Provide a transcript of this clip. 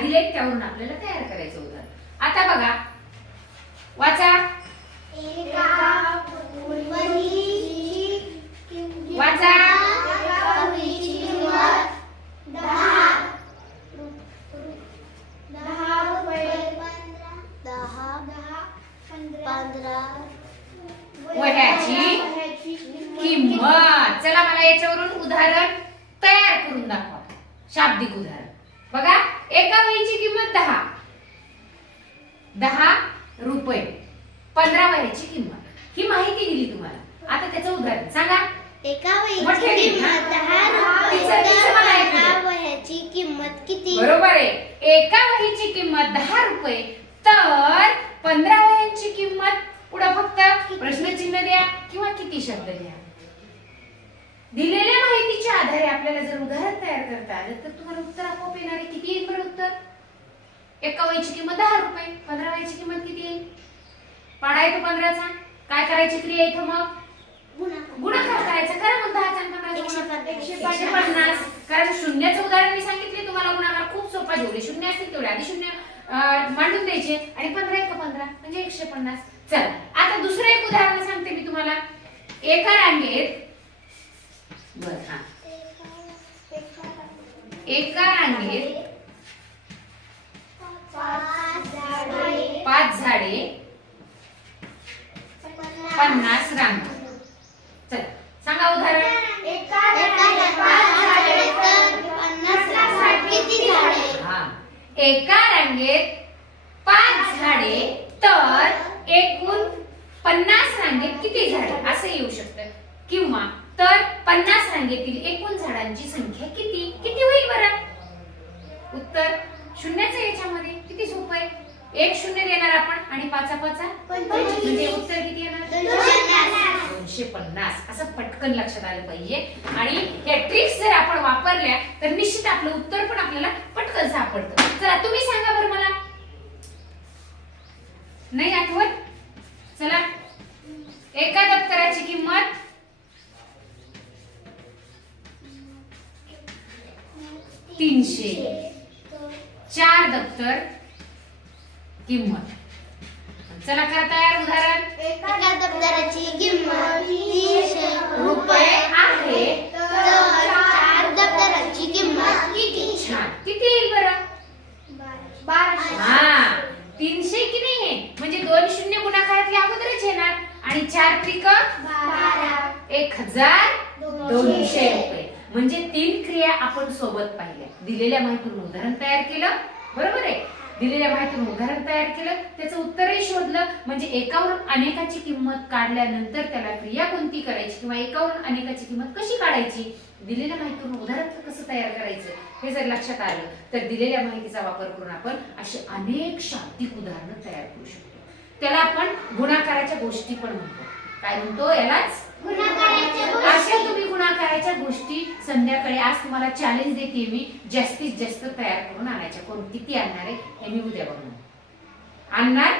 काय दिले त्यावरून आपल्याला तयार करायचं उदाहरण। आता बघा वाचा वाचा वह्याची किंमत। चला मला याच्यावरून उदाहरण तयार करून दाखवा, शाब्दिक उदाहरण। बघा एका वहीची किंमत 10 रुपये, 15 वह्याची किंमत ही माहिती दिली तुम्हाला। आता त्याचं उदाहरण सांगा। एका वहीची किंमत 10 रुपये, 15 वह्याची किंमत किती? बरोबर आहे, एका वहीची किंमत 10 रुपये तर 15 वह्यांची किंमत, पुढे फक्त प्रश्नचिन्ह द्या किंवा किती शब्द लिहा। दिलेल्या माहितीच्या आधारे आपल्याला जर उदाहरण तयार करता आलं तर तुम्हाला उत्तर आपोआप येणार आहे। किती येईल बरं उत्तर? एका वहीची किंमत 10 रुपये, 15 वह्याची किंमत किती येईल? पाडा येतो 15चा, काय करायची क्रिया इथं मग? गुणाकार करायचा। करा मग 10 आणि 15 150। कारण शून्याचं उदाहरण मी सांगितले तुम्हाला, गुणाकार खूप सोपा, जेवढे शून्य असतील तेवढे आधी शून्य मांडून द्यायचे आणि 15 × 15 म्हणजे 150। चला आता दुसरं एक उदाहरण सांगते मी तुम्हाला। एका रांगेत एका रांगेत 5 झाडे 50 रांगा। चला सांगा उदाहरण। एका रांगेत 5 झाडे तर 50 रांगात किती झाडे? हा, एका रांगेत 5 झाडे तर एकूण 50 रांगेत किती झाडे असं येऊ शकतं, किंवा तर 50 रांगेतील एकूण झाडांची संख्या किती किती होईल बरं? उत्तर शून्याचं याच्यामध्ये किती सोपं आहे, एक शून्य देणार आपण आणि 5 5 म्हणजे उत्तर किती येणार? 250। असं पटकन लक्षात आलं पाहिजे आणि या ट्रिक्स जर आपण वापरल्या तर निश्चित आपलं उत्तर पण आपल्याला पटकन सापडतं। चला तुम्ही सांगा बरं मला, नाही आठवत? चला एका दप्तराची किंमत 300, 4 दप्तर किंमत। चला करा तयार उदाहरण। एका दप्तराची किंमत 300 रुपये आहे तर 4 दप्तराची किंमत किती? छान, किती येईल बरं? 1200। हा, 300 की नाही म्हणजे 2 शून्य गुणाकारातले अगोदरच येणार आणि 4 त्रिक 12 1200 रुपये। म्हणजे 3 क्रिया आपण सोबत पाहिल्या। दिलेल्या माहितीतून उदाहरण तयार केलं, बरोबर आहे, दिलेल्या माहितीतून उदाहरण तयार केलं, त्याचं उत्तरही शोधलं, म्हणजे एकावरून अनेकाची किंमत काढल्यानंतर त्याला क्रिया कोणती करायची किंवा एकावरून अनेकाची किंमत कशी काढायची, दिलेल्या माहितीतून उदाहरण कसं तयार करायचं हे जर लक्षात आलं तर दिलेल्या माहितीचा वापर करून आपण असे अनेक शाब्दिक उदाहरणं तयार करू शकतो। त्याला आपण गुणाकाराच्या गोष्टी पण म्हणतो। काय म्हणतो यालाच? गुणाकाराच्या गोष्टी। अशा तुम्ही गुणाकाराच्या गोष्टी संध्याकाळी, आज तुम्हाला चॅलेंज देते मी, जास्तीत जास्त तयार करून आणायच्या। कोण किती आणणार आहे हे मी उद्या बघणार। आणणार?